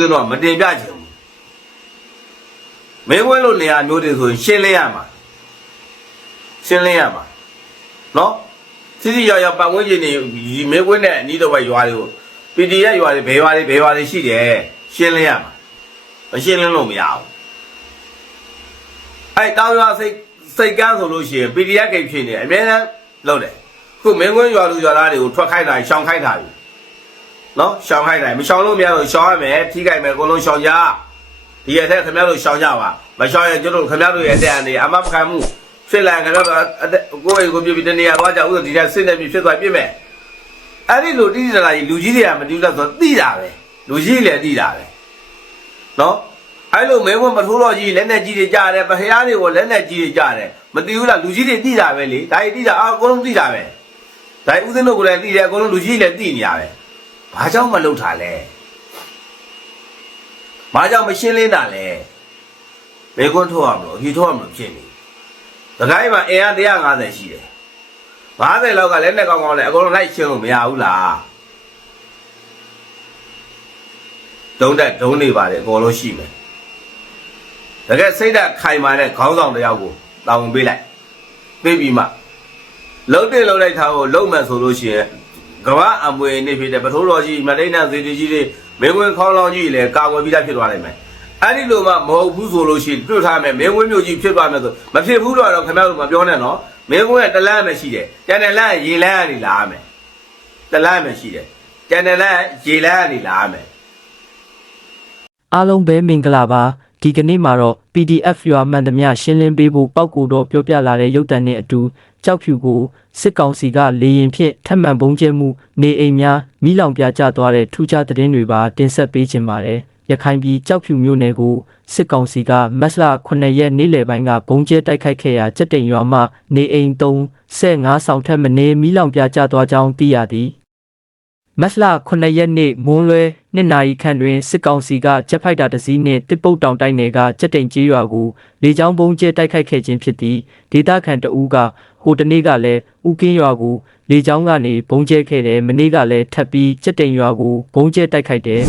သူတို့ကမတင်ပြချင်ဘူးမင်းဝဲလို့နေရာမျိုးတွေဆိုရင်ရှင်းလင်းရမှာရှင်းလင်းရမှာနော်စီစီရောက်ရောက်ပတ်ဝန်းကျင်နေဒီမင်းဝဲနဲ့အနီးတော့ဘက်ရွာတွေကို PDF ရွာတွေဘယ်ရွာတွေဘယ်ရွာတွေရှိတယ်ရှင်းလင်းရမှာမရှင်းလင်းလို့မရဘူးအဲ့တောင်ရွာစိတ်စိတ်ကန်းဆိုလို့ရှိရင် PDF ကိဖြစ်နေအများနဲ့လုပ်တယ်ခုမင်းကွင်းရွာလူရွာသားတွေကိုထွက်ခိုင်းတာရှောင်ခိုင်းတာပြီ နော်ရှောင်းခိုင်းတယ်မရှောင်းလို့မရတော့ရှောင်းရမယ်ထိခိုက်မယ်အကုန်လုံးရှောင်းကြဒီရက်တဲ့ခင်ဗျားတို့ရှောင်းကြပါမရှောင်းရင်ကျွန်တော်တို့ခင်ဗျားတို့ရဲ့တဲ့အနေအမမခံမှုဖြစ်လာရင်ခင်ဗျားတို့အသက်ကိုယ့်အိမ်ကိုပြပြတနေရာသွားကြဥစ္စာဒီတဲ့စစ်နေပြီဖြစ်သွားပြစ်မယ်အဲ့ဒီလိုတိတိကျကျကြီးလူကြီးတွေကမတူတော့ဆိုသိတာပဲလူကြီးလည်းသိတာပဲနော်အဲ့လိုမဲဝင်မထိုးတော့ကြီးလက်နဲ့ကြီးတွေကြားတယ်ဗဟရားတွေကိုလက်နဲ့ကြီးတွေကြားတယ်မသိဘူးလားလူကြီးတွေသိတာပဲလေဒါကြီးသိတာအာအကုန်လုံးသိတာပဲဒါကြီးဦးစင်းတို့ကလည်းသိတယ်အကုန်လုံးလူကြီးလည်းသိနေရပဲ ဘာကြောင့်မလုပ်တာလဲဘာကြောင့်မရှင်းလင်းတာလဲဘေကွန်းထုတ်ရမလို့အဖြေထုတ်ရမလို့ဖြစ်နေတခိုင်းမှာအင်အား150ရှိတယ်50လောက်ကလည်းနဲ့ကောင်းကောင်းလဲအကုန်လုံးလိုက်ရှင်းလို့မရဘူးလားဒုံးတက်ဒုံးနေပါတယ်အကုန်လုံးရှိမယ်တကယ်စိတ်ဓာတ်ခိုင်မာတဲ့ခေါင်းဆောင်တစ်ယောက်ကိုတာဝန်ပေးလိုက်ပေးပြီးမှလုံးတင်လုံးလိုက်ထားကိုလုံးမှန်ဆိုလို့ရှိရင် ကမ္ဘာအမွေနေဖြစ်တဲ့ပထိုးတော်ကြီးမတိန်နာဇေတီကြီးတွေမင်းဝင်ခေါင်းလောင်းကြီးလည်းကာကွယ်ပြီးသားဖြစ်သွားနိုင်မယ်အဲ့ဒီလိုမှမဟုတ်ဘူးဆိုလို့ရှိရင်တွေ့ထားမယ်မင်းဝင်မျိုးကြီးဖြစ်သွားမယ်ဆိုမဖြစ်ဘူးတော့တော့ခင်ဗျားတို့မပြောနဲ့နော်မင်းဝင်ကတလန်းပဲရှိတယ်ကျန်တဲ့လန်းကရေလန်းကနေလာရမယ်တလန်းပဲရှိတယ်ကျန်တဲ့လန်းကရေလန်းကနေလာရမယ်အားလုံးပဲမင်္ဂလာပါ ဒီကနေ့မှာတော့ PDF ရွာမှန်သမျှရှင်းလင်းပေးဖို့ပောက်ကူတော့ပြောပြလာတဲ့ရုပ်တံနဲ့အတူကြောက်ဖြူကိုစစ်ကောင်စီကလေရင်ဖြင့်ထပ်မံပုံကျဲမှုနေအိမ်များမိလောင်ပြကျသွားတဲ့ထူးခြားသတင်းတွေပါတင်ဆက်ပေးခြင်းပါတယ်ရခိုင်ပြည်ကြောက်ဖြူမြို့နယ်ကိုစစ်ကောင်စီကမတ်လ9ရက်နေ့လယ်ပိုင်းကပုံကျဲတိုက်ခိုက်ခဲ့ရာစက်တိန်ရွာမှနေအိမ်3 15ဆောင်ထက်မနေမိလောင်ပြကျသွားကြောင်းသိရသည် မတ်လ9ရက်နေ့မွန်းလွဲ2နာရီခန့်တွင်စစ်ကောင်စီကဂျက်ဖိုက်တာတစ်စီးနှင့်တစ်ပုတ်တောင်တိုက်နယ်ကကြက်တိန်ကျေးရွာကိုလေကြောင်းပုံကျဲတိုက်ခိုက်ခဲ့ခြင်းဖြစ်သည်ဒေသခံတအူးကဟိုတနေ့ကလည်းဥကင်းရွာကိုလေကြောင်းကနေပုံကျဲခဲ့တယ်မနေ့ကလည်းထပ်ပြီးကြက်တိန်ရွာကိုပုံကျဲတိုက်ခိုက်တယ်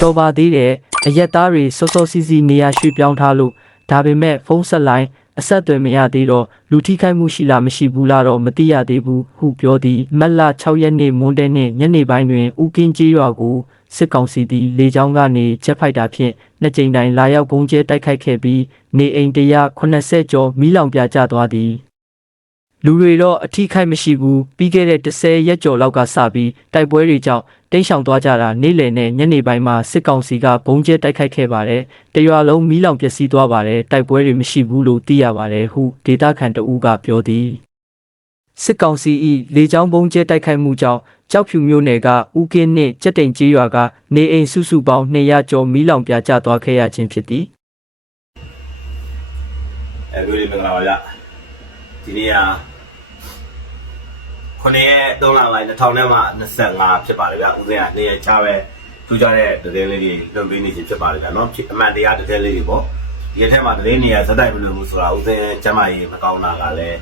တော်ပါသေးတယ်အရက်သားတွေစောစောစီးစီးနေရာရွှေ့ပြောင်းထားလို့ဒါပေမဲ့ဖုန်းဆက်လိုင်း အဆက်အသွယ်မရသေးတော့လူထိခိုက်မှုရှိလားမရှိဘူးလားတော့မသိရသေးဘူးဟုပြောသည်မက်လ6ရက်နေ့မွန်းတဲ့နေ့ညနေပိုင်းတွင်ဦးကင်းကြီးရွာကိုစစ်ကောင်စီသည်လေကြောင်းကနေချက်ဖိုက်တာဖြင့်နှစ်ကြိမ်တိုင်လာရောက်ပုံကျဲတိုက်ခိုက်ခဲ့ပြီးနေအိမ်180ကျော်မိလောင်ပြကျသွားသည် လူတွေတော့အထီးခိုက်မရှိဘူးပြီးခဲ့တဲ့10ရက်ကျော်လောက်ကစပြီးတိုက်ပွဲတွေကြောင့်တိမ်းရှောင်သွားကြတာနေ့လယ်နဲ့ညနေပိုင်းမှာစစ်ကောင်စီကဘုံကျဲတိုက်ခိုက်ခဲ့ပါတယ်တရွာလုံးမီးလောင်ပျက်စီးသွားပါတယ်တိုက်ပွဲတွေမရှိဘူးလို့သိရပါတယ်ဟုဒေတာခန်တဦးကပြောသည်စစ်ကောင်စီ၏လေကြောင်းဘုံကျဲတိုက်ခိုက်မှုကြောင့်ကြောက်ဖြူမျိုးနယ်ကဦးကင်းနှင့်ကြက်တိန်ကျေးရွာကနေအိမ်စုစုပေါင်း200ကျော်မီးလောင်ပြာကျသွားခဲ့ရခြင်းဖြစ်သည်အဲမျိုးလေးမင်္ဂလာပါဗျ ဒီနေ့ကခုနှစ်ရက်3လပိုင်း2000နဲ့မှ25ဖြစ်ပါတယ်ဗျဦးစင်းကနေရချပဲထူးခြားတဲ့သတင်းလေးတွေလွန်ပေးနေခြင်းဖြစ်ပါတယ်ဗျနော်ဖြစ်အမှန်တရားသတင်းလေးတွေပေါ့ဒီရက်ထဲမှာသတင်းနေရဇက်တိုက်မလို့ဘူးဆိုတာဦးစင်းကျမကြီးမကောင်းတာကလည်း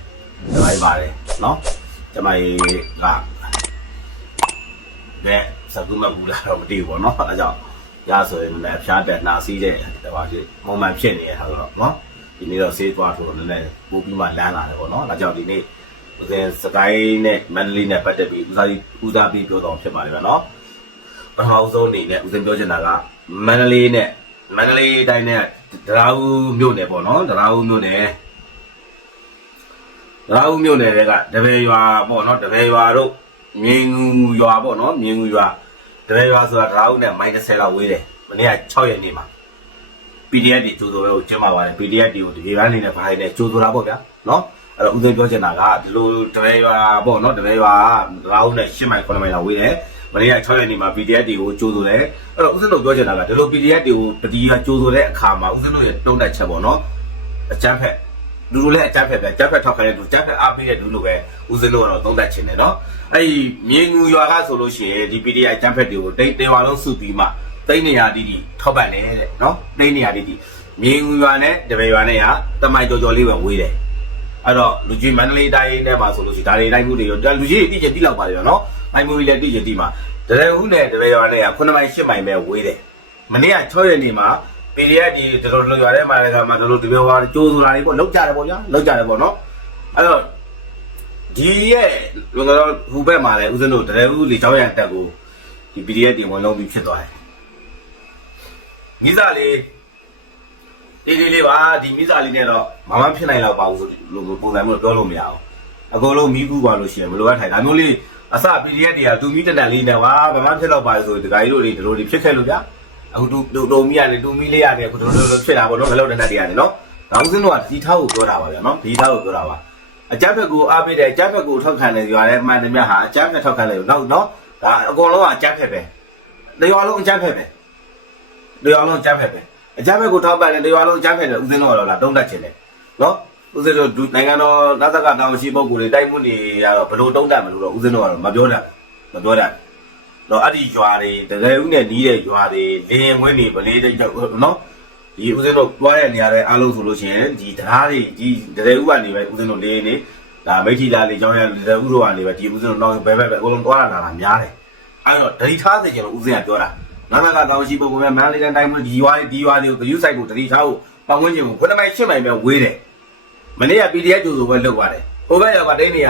လိုက်ပါတယ်နော်ကျမကြီးကဘယ်စကူမဘူးလားတော့မသိဘူးပေါ့နော်အဲကြောင့်ရဆိုရင်လည်းအဖျားတက်နှာစီးတဲ့တပါးကြီးမုံမှန်ဖြစ်နေတဲ့ဟာဆိုတော့နော် ဒီနေ့တော့ဆေးသွားထိုးတော့နည်းနည်းပို့ပြီးမှလမ်းလာတယ်ပေါ့နော်။ဒါကြောင့်ဒီနေ့ဦးဇင်းစကိုင်းနဲ့မန္တလေးနဲ့ပတ်သက်ပြီးဦးစားဦးစားပြီးပြောတော့ဖြစ်ပါလိမ့်မယ်နော်။ပထမဆုံးအနေနဲ့ဦးဇင်းပြောချင်တာကမန္တလေးနဲ့မန္တလေးတိုင်းနဲ့ဒရာဦးမြို့နယ်ပေါ့နော်။ဒရာဦးမြို့နယ်ဒရာဦးမြို့နယ်တွေကတပည့်ရွာပေါ့နော်တပည့်ရွာတို့မြင်းငူရွာပေါ့နော်မြင်းငူရွာတပည့်ရွာဆိုတာဒရာဦးနဲ့မိုင်း30လောက်ဝေးတယ်။မနေ့က6ရက်နေ့မှာ PDF တွေကြိုးစိုးပဲကိုကျင်းပါပါတယ် PDF တွေကိုဒီဘန်းနေနဲ့ဘာတွေနဲ့ကြိုးစိုးတာပေါ့ဗျာနော်အဲ့တော့ဦးသိန်းပြောချင်တာကဒီလိုတပည့်ရွာပေါ့နော်တပည့်ရွာငါးဦးနဲ့10မိုင်9မိုင်လောက်ဝေးတယ်မနေ့က6ရက်နေ့မှာ PDF တွေကိုကြိုးစိုးတယ်အဲ့တော့ဦးသိန်းတို့ပြောချင်တာကဒီလို PDF တွေကိုတတိယကြိုးစိုးတဲ့အခါမှာဦးသိန်းတို့ရဲ့တုံးတက်ချက်ပေါ့နော်အကျန်းဖက်လူလူလည်းအကျန်းဖက်ပဲအကျန်းဖက်ထောက်ခံတဲ့လူအကျန်းဖက်အားပေးတဲ့လူလိုပဲဦးသိန်းတို့ကတော့တုံးတက်ချင်တယ်နော်အဲ့ဒီမြေငူရွာကဆိုလို့ရှိရင်ဒီ PDF အကျန်းဖက်တွေကိုတိတ်တေဝါလုံးစုပြီးမှ တိတ်နေရတီးတီထောက်ပံ့တယ်တဲ့နော်တိတ်နေရတီးတီမြေငူရွာနဲ့တပည့်ရွာနဲ့ကတမိုင်ကြော်ကြော်လေးပဲဝေးတယ်အဲ့တော့လူကြီးမန္တလေးတိုင်းနဲ့မှာဆိုလို့ရှိရင်ဒါတွေတိုင်းမှုတွေရောဒါလူကြီးတွေတိကျတိလောက်ပါလေနော်တိုင်းမှုတွေလည်းတိကျတိမှာတရဟူးနဲ့တပည့်ရွာနဲ့က9မိုင်10မိုင်ပဲဝေးတယ်မနေ့က6ရက်နေ့မှာ PDF ဒီတော်တော်လွန်ရွာထဲမှာလည်းကမှတော်တော်ဒီဘက်ဟောကြိုးဆိုတာတွေပေါ့လောက်ကြတယ်ပေါ့ဗျာလောက်ကြတယ်ပေါ့နော်အဲ့တော့ဒီရဲ့လွန်တော်ဟူဘက်မှာလည်းဦးဇင်းတို့တရဦးလေချောင်းရံတက်ကိုဒီ PDF တင်ဝင်လုံးပြီးဖြစ်သွားတယ် မိစားလေးဒီဒီလေးပါဒီမိစားလေးနဲ့တော့မမဖြစ်နိုင်တော့ပါဘူးဆိုလို့ပုံစံမျိုးပြောလို့မရအောင်အကုန်လုံးမိကူပါလို့ရှိရင်မလိုအပ်ထိုင်ဒါမျိုးလေးအစ PDF တွေကသူမိတတန်လေးနဲ့ဝါဘာမှဖြစ်တော့ပါဆိုဒီဂိုင်းတို့တွေဒီလိုတွေဖြစ်ခဲ့လို့ဗျာအခုတူတူတူမီရတယ်တူမီလေးရတယ်အခုတို့တို့ဖြစ်တာပေါ့နော်ငလောက်တဲ့နဲ့တည်းရတယ်နော်ဒါဦးစင်းတို့ကဒီထားကိုပြောတာပါဗျာနော်ဒီထားကိုပြောတာပါအကြက်ဘက်ကိုအားပေးတယ်အကြက်ဘက်ကိုထောက်ခံတယ်ရွာထဲမှန်တယ်မြတ်ဟာအကြက်ဘက်ထောက်ခံတယ်နောက်နော်ဒါအကုန်လုံးကအကြက်ဘက်ပဲတရွာလုံးအကြက်ဘက်ပဲ တရွာလုံးအကြက်ဘက်ပဲအကြက်ဘက်ကိုထောက်ပံ့တယ်တရွာလုံးအကြက်ဘက်တယ်ဦးစင်းတို့ကတော့လာတုံးတက်ချင်တယ်နော်ဦးစင်းတို့နိုင်ငံတော်နာသကတောင်ရှိပုဂ္ဂိုလ်တွေတိုက်မှုနေရတော့ဘလို့တုံးတက်မလို့တော့ဦးစင်းတို့ကတော့မပြောတတ်မပြောတတ်တော့အဲ့ဒီရွာတွေတကယ်ဦးနဲ့နီးတဲ့ရွာတွေလင်းဝင်းတွေဗလေးတဲ့နော်ဒီဦးစင်းတို့တွားတဲ့နေရာတွေအားလုံးဆိုလို့ရှိရင်ဒီတရားတွေဒီတကယ်ဦးကနေပဲဦးစင်းတို့လင်းနေဒါမိထီလာလေးကျောင်းရတကယ်ဦးတို့ကနေပဲဒီဦးစင်းတို့တော့ဘယ်ဘက်ပဲအကုန်လုံးတွားလာတာများတယ်အဲ့တော့ဒတိထားစေချင်လို့ဦးစင်းကပြောတာ နာနာကတောင်ရှိပုံပုံမဲ့မန္တလေးတိုင်းတိုင်းမှာဒီရွာတွေဒီရွာတွေကိုဂရုစိုက်ကိုဒတိထားကိုပတ်ဝန်းကျင်ကိုခုနမိုင်ရှင်းမိုင်ပဲဝေးတယ်မနေ့က PDF ကျိုးဆိုပဲလုပ်ပါတယ်ဟိုဘက်ရောက်ကဒိန်းနေရ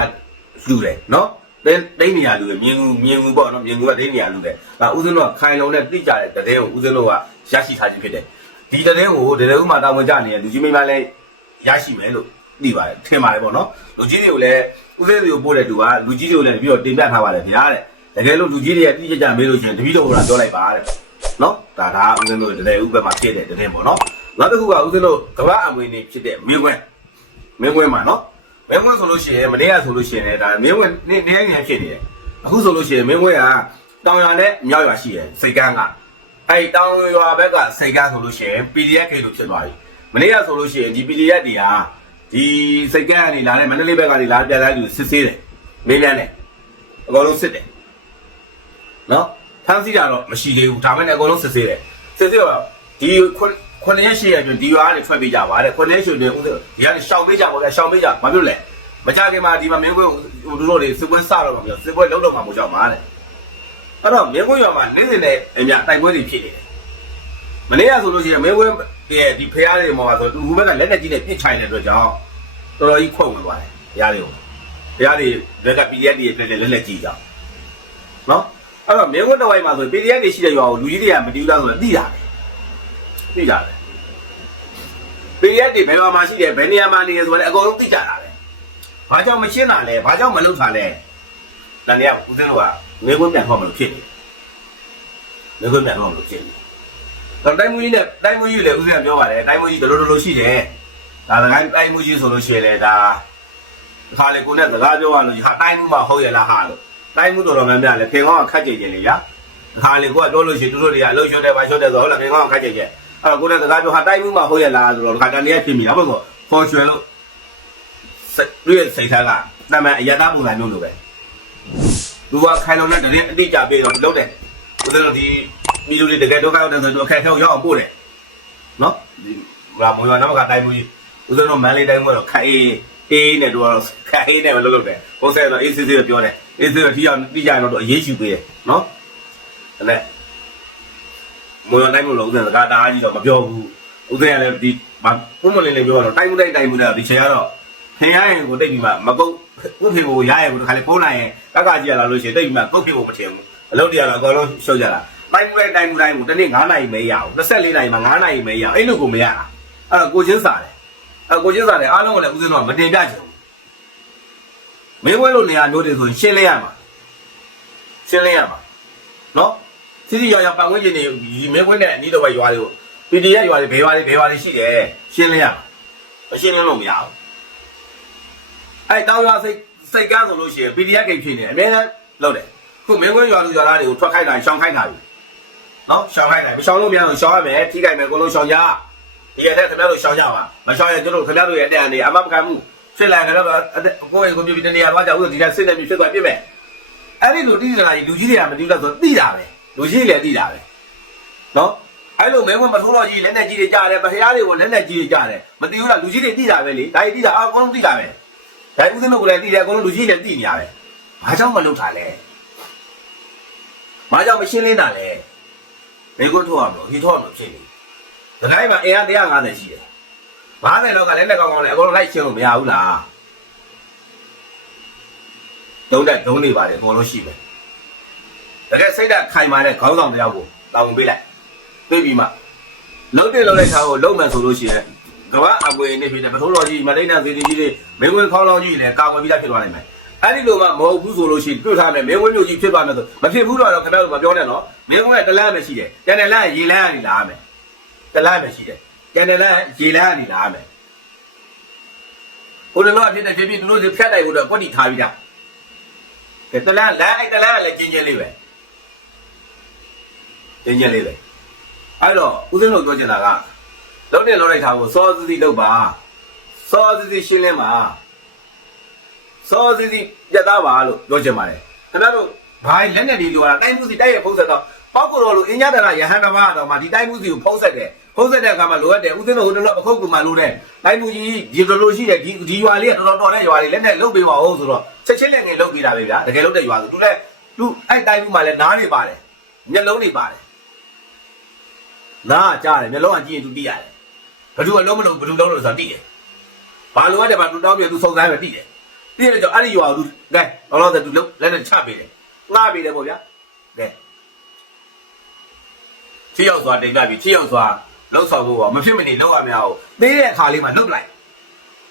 လှူတယ်နော်တင်းတင်းနေရလူတွေမြင်ဘူးမြင်ဘူးပေါ့နော်မြင်ဘူးကတင်းနေရလူတွေဒါဦးစင်းတို့ကခိုင်လုံးနဲ့တိကျတဲ့တည်င်းကိုဦးစင်းတို့ကရရှိထားခြင်းဖြစ်တယ်ဒီတည်င်းကိုဒီတည်းဥမှာတာဝန်ကြနေတဲ့လူကြီးမိန်းမလည်းရရှိမယ်လို့သိပါတယ်ထင်ပါတယ်ပေါ့နော်လူကြီးတွေကိုလည်းဦးစင်းတွေကိုပို့တဲ့သူကလူကြီးတွေကိုလည်းပြီးတော့တင်ပြထားပါတယ်ဗျာတဲ့ တကယ်လို့လူကြီးတွေရဲ့တိကျကျမေးလို့ရှိရင်တပည့်တော်ကပြောလိုက်ပါတဲ့နော်ဒါဒါဦးစင်းတို့တည်င်းဥဘက်မှာဖြစ်တဲ့တည်င်းပေါ့နော်နောက်တစ်ခုကဦးစင်းတို့ကမ္ဘာအမွေနေဖြစ်တဲ့မင်းခွန်းမင်းခွန်းမှာနော်မင်းဝင်းဆိုလို့ရှိရင်မနေ့ကဆိုလို့ရှိရင်လည်းဒါမင်းဝင်းနေနေနေဖြစ်နေတယ်အခုဆိုလို့ရှိရင်မင်းဝင်းကတောင်ရွာနဲ့မြောက်ရွာရှိတယ်စိတ်ကန်းကအဲ့တောင်ရွာဘက်ကစိတ်ကန်းဆိုလို့ရှိရင် PDF ကေလို့ဖြစ်သွားပြီမနေ့ကဆိုလို့ရှိရင်ဒီ PDF တွေကဒီစိတ်ကန်းကနေလာတဲ့မန္တလေးဘက်ကနေလာပြန်လာလူစစ်ဆေးတယ်မေးမြန်းတယ်အကုန်လုံးစစ်တယ် နော်ဖမ်းဆီးတာတော့မရှိသေးဘူးဒါမှလည်းအကုန်လုံးစစ်ဆေးတယ်စစ်ဆေးတော့ဒီခွန်းခွန်းရက်ရှိရပြင်ဒီရွာကနေထွက်ပြေးကြပါတဲ့ခွန်းရက်ရှိနေဦးဒီကနေရှောင်ပေးကြပါဗျာရှောင်ပေးကြဘာဖြစ်လဲမကြခင်မှာဒီမှာမင်းကွင်းဟိုတို့တို့တွေစစ်ပွဲစတော့မှာပြောစစ်ပွဲလုံးတော့မှာမဟုတ်ကြောက်ပါတဲ့အဲ့တော့မင်းကွင်းရွာမှာနေ့စဉ်နဲ့အမြတိုက်ပွဲတွေဖြစ်နေတယ်မနေ့ကဆိုလို့ရှိရင်မင်းကွင်းရဲ့ဒီဖရားတွေမှာဆိုသူဘက်ကလက်နဲ့ကြီးနဲ့ပြစ်ချိုင်တဲ့အတွက်ကြောင့်တော်တော်ကြီးခွန့်ဝင်သွားတယ်ဖရားတွေကိုဖရားတွေဘက်က PDF တွေပြည့်လက်လက်ကြီးကြောင်နော် အဲ့တော့မင်းကွင်းတစ်ဝိုက်မှာဆို PDF တွေရှိတဲ့ရွာကိုလူကြီးတွေကမတီးဘူးလားဆိုတော့သိတာပဲသိကြတယ် PDF တွေဘယ်မှာရှိတယ်ဘယ်နေရာမှာနေရဆိုတော့အကုန်လုံးသိကြတာပဲဘာကြောင့်မရှင်းတာလဲဘာကြောင့်မလုပ်တာလဲတန်တရားဦးစင်းတို့ကငွေခွင့်ပြန်ခေါ်မလို့ဖြစ်နေငွေခွင့်ပြန်ခေါ်မလို့ဖြစ်နေတော့တိုင်းမူကြီးနဲ့တိုင်းမူကြီးလည်းဦးစင်းကပြောပါတယ်တိုင်းမူကြီးဒလိုဒလိုရှိတယ်ဒါစကိုင်းတိုင်းမူကြီးဆိုလို့ရှိရင်လေဒါခါလေကိုနဲ့စကားပြောရလို့ဟာတိုင်းမူမှာဟုတ်ရလားဟာလို့ တိုင်းမူတော်တော်များများလည်းခင်ကောင်းကခတ်ကြင်ကြင်လေရာခါလေကိုကပြောလို့ရှိရင်သူတို့တွေကအလုပ်ရှုံးတယ်ဘာရှုံးတယ်ဆိုတော့ဟုတ်လားခင်ကောင်းကခတ်ကြင်ကြင်အဲ့တော့ကိုနဲ့စကားပြောဟာတိုင်းမူမှာဟုတ်ရလားဆိုတော့ခါတန်တရားဖြစ်မိတာဘယ်ဆိုခေါ်ရွှေလို့စိတ်သူ့ရဲ့စိတ်ထားကတမန်အယတာပုံစံမျိုးလိုပဲသူကခိုင်လုံတဲ့တရင်အတိအကျပေးတော့လုပ်တယ်ဦးဇင်းတို့ဒီမီလူတွေတကယ်ဒုက္ခရောက်တဲ့ဆိုသူအခက်အခဲကိုရောက်အောင်ပို့တယ်နော်ဒီဘာမွေးရနမကတိုင်းမူကြီးဦးဇင်းတို့မန်လေးတိုင်းကတော့ခိုင်အေးအေးနဲ့တော့ခိုင်အေးနဲ့ပဲလုပ်လုပ်တယ်ပုံစံတော့အေးစစ်စစ်ပြောတယ် အေးစစ်တော့ဒီအောင်တိကျတော့အရေးယူပေးတယ်နော်အဲ့နဲ့မွေးရတိုင်းမလို့ဦးဇင်းစကားတအားကြီးတော့မပြောဘူးဦးဇင်းကလည်းဒီဘာပုံမလင်းလေးပြောတော့တိုင်းမတိုင်းတိုင်းမတော့ဒီချေရတော့ခင်ရရင်ကိုတိတ်ပြီးမှမကုတ်ဥဖေကိုရရကိုတခါလေပုံးလိုက်ရင်ကကကြီးရလာလို့ရှိရင်တိတ်ပြီးမှကုတ်ဖေကိုမထင်ဘူးအလုပ်တရားတော့အကောင်လုံးရှုပ်ကြတာတိုင်းမှုတိုင်းတိုင်းမှုတိုင်းကိုတစ်နေ့9နာရီမဲရအောင်24နာရီမှာ9နာရီမဲရအောင်အဲ့လိုကိုမရတာအဲ့တော့ကိုချင်းစားတယ်အဲ့ကိုချင်းစားတယ်အားလုံးကလည်းဦးစင်းတော့မတင်ပြချင်ဘူး မင်းဝဲလို့နေရာမျိုးတွေဆိုရင်ရှင်းလဲရမှာရှင်းလဲရမှာနော်စီစီရောက်ရောက်ပတ်ဝန်းကျင်တွေဒီမင်းဝဲနဲ့အနီးတော့ပဲရွာတွေကို PDF ရွာတွေဘယ်ရွာတွေဘယ်ရွာတွေရှိတယ်ရှင်းလဲရမှာမရှင်းလဲလို့မရဘူးအဲ့တောင်းရွာစိတ်စိတ်ကားဆိုလို့ရှိရင် PDF ကိဖြစ်နေအများနဲ့လောက်တယ်ခုမင်းကွင်းရွာလူရွာသားတွေကိုထွက်ခိုင်းတာရှောင်ခိုင်းတာပြီနော်ရှောင်ခိုင်းတယ်မရှောင်လို့မရဘူးရှောင်ရမယ်ထိခိုက်မယ်ကိုလုံးရှောင်ကြဒီရက်တဲ့ခင်ဗျားတို့ရှောင်ကြပါမရှောင်ရင်တို့ခင်ဗျားတို့ရဲ့အတက်အနေအမပကံမှု ဖြစ်လာကြတော့ကိုယ့်ရဲ့ကိုပြပြတနေရာသွားကြဦးဆိုဒီကစစ်နေပြီဖြစ်သွားပြစ်မယ်အဲ့ဒီလူတိကျလာကြီးလူကြီးတွေကမတိတော့ဆိုသိတာပဲလူကြီးတွေလည်းသိတာပဲနော်အဲ့လိုမဲခွန်းမထိုးတော့ကြီးလက်နဲ့ကြီးတွေကြားတယ်ဗဖရားတွေကိုလက်နဲ့ကြီးတွေကြားတယ်မသိဘူးလားလူကြီးတွေသိတာပဲလေဒါကြီးသိတာအကုန်လုံးသိတာပဲဒါဦးစင်းတို့ကလည်းတည်တယ်အကုန်လုံးလူကြီးလည်းတည်နေရတယ်။ဘာကြောင့်မလုပ်တာလဲ။ဘာကြောင့်မရှင်းလင်းတာလဲ။မိကွန်းထုတ်ရမလို့ဟီထုတ်ရမလို့ဖြစ်နေဒီတိုင်းမှာအင်အား150ရှိတယ် 50လောက်ကလည်းလက်ကောင်းကောင်းလည်းအကုန်လုံးလိုက်ရှင်းလို့မရဘူးလားဒုံးတက်ဒုံးနေပါတယ်အကုန်လုံးရှိမယ်တကယ်စိတ်ဓာတ်ခိုင်မာတဲ့ခေါင်းဆောင်တယောက်ကိုတာဝန်ပေးလိုက်ပြေးပြီးမှလုံးတင်လုံးလိုက်ထားကိုလုံးမှန်ဆိုလို့ရှိရင်ကမ္ဘာအပွေနေဖြစ်တဲ့ပထိုးတော်ကြီးမလိမ့်တဲ့ဇေဒီကြီးတွေမင်းဝင်ခေါင်းလောင်းကြီးလည်းကာဝယ်ပြီးသားဖြစ်သွားနိုင်မယ်အဲ့ဒီလိုမှမဟုတ်ဘူးဆိုလို့ရှိရင်တွေ့ထားမယ်မင်းဝင်မျိုးကြီးဖြစ်သွားမယ်ဆိုမဖြစ်ဘူးတော့ခင်ဗျားတို့မပြောနဲ့နော်မင်းဝင်ကတလန့်ပဲရှိတယ်ကျန်တဲ့လန့်ရေလန့်ကနေလာမယ်တလန့်ပဲရှိတယ် ကျန်တဲ့လန့်ရေလန့်ကနေလာမယ်ဟိုလိုအဖြစ်တဲ့ဖြစ်ဖြစ်တို့ဖြတ်တိုက်ဖို့တော့ကွက်တီထားပြီးသားကဲတလန့်လန့်အဲ့တလန့်ကလည်းကျင်းချင်းလေးပဲကျင်းချင်းလေးပဲအဲ့တော့ဦးဇင်းတို့ပြောချင်တာကလုံးနဲ့လုံးလိုက်တာကိုစောစည်းလောက်ပါစောစည်းရှင်းလင်းပါစောစီစီပြတ်သားပါလို့ပြောချင်ပါတယ်ခင်ဗျားတို့ဘာလက်နဲ့ဒီလိုကတိုင်းမှုစီတိုက်ရဲ့ဖုံးဆက်တော့ပောက်ကိုတော်လို့အင်းညတနာယဟန်တဘာတော်မှာဒီတိုင်းမှုစီကိုဖုံးဆက်တယ် ဖုံးဆက်တဲ့အခါမှာလိုအပ်တယ်ဦးသိန်းတို့ဟိုတလောပခုတ်ကူမှလိုတဲ့တိုင်းမှုကြီးဒီလိုလိုရှိတယ်ဒီဒီရွာလေးကတော်တော်တော်တဲ့ရွာလေးလက်နဲ့လုတ်ပေးပါဦးဆိုတော့ချက်ချင်းလက်ငယ်လုတ်ပေးတာပဲဗျာတကယ်လုတ်တဲ့ရွာဆိုသူလည်းသူအဲ့တိုင်းမှုမှလည်းနားနေပါတယ်မျက်လုံးတွေပါတယ်နားကြားတယ်မျက်လုံးကကြည့်ရင်သူသိရတယ်ဘယ်သူကလုံးမလုံးဘယ်သူလုံးလို့ဆိုတာသိတယ်ဘာလိုအပ်တယ်ဘာသူတောင်းပြသူစုံစမ်းပဲသိတယ်ပြည့်တယ်ကြောင့်အဲ့ဒီရွာကိုသူကဲတော့တော့သူလုံးလက်နဲ့ချပေးတယ်ငှားပေးတယ်ပေါ့ဗျာကဲချီရောက်စွာတင်ပြပြီးချီရောက်စွာ လှုပ်ဆောင်ဖို့ကမဖြစ်မနေလောက်ရမရအောင်သေးတဲ့အခါလေးမှာလှုပ်လိုက်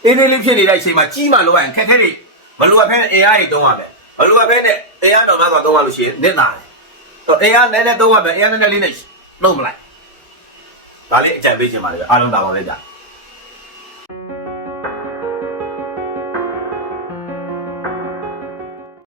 အေးလေးလေးဖြစ်နေတဲ့အချိန်မှာကြီးမှလောက်ရရင်ခက်ခဲတွေမလိုအပ်ဖဲနဲ့အေးအားတွေတုံးရမယ်မလိုအပ်ဖဲနဲ့အေးအားတော်များစွာတုံးရလို့ရှိရင်နစ်နာတယ်တော့အေးအားနည်းနည်းတုံးရမယ်အေးအားနည်းနည်းလေးနဲ့နှုတ်မလိုက်ဒါလေးအကြံပေးချင်ပါတယ်ဗျအားလုံးတာပါပဲဗျာ